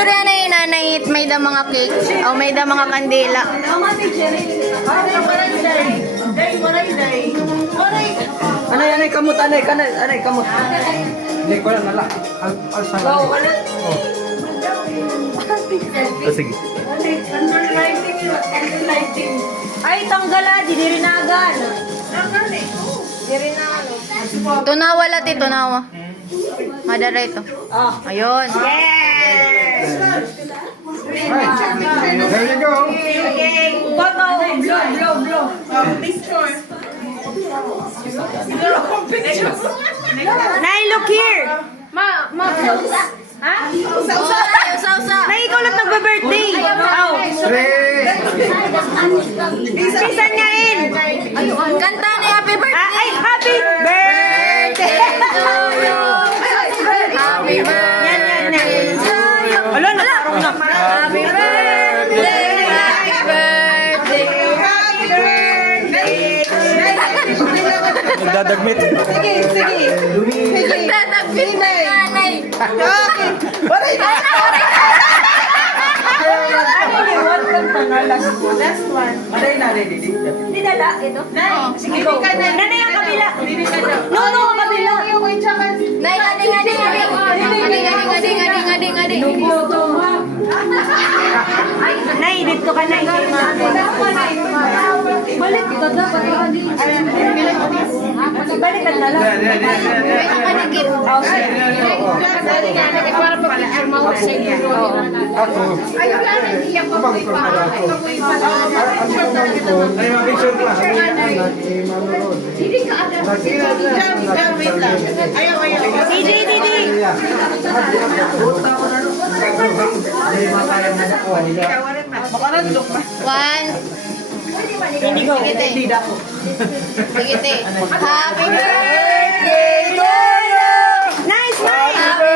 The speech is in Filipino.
Picture yan eh, nanay. May da mga cake. O may da mga kandila. Anay, kamot, anay, kamot. Hindi ko lang nala. Al-salam. Sige. Ay, tanggala, di rinagan. Tunawa lati, tunawa. Madara ito. Ayun. Yes! There you go. Photo, blow. Nay, look here. Ha? Usa. Nay, ikaw lang nagbe-birthday. Oh. Pisan niya in. Kanta ni happy birthday. Ay, happy birthday. Happy birthday to you. Ala, natarong na. Happy birthday. Happy birthday. Nagdadagmit. Nagdadagmit na nanay. Waray na! Last one. Waray na, ready. Hindi dala, ito. Sige, go. Nanay ang kabila. No, ang kabila. Nay, ading. Nay, dito ka, Nay. Balik ka dapat. Balik ka na lang. Ay, mapicture pa. Didi. One. Hindi go. Sige, Happy birthday to you. Nice, nice. Happy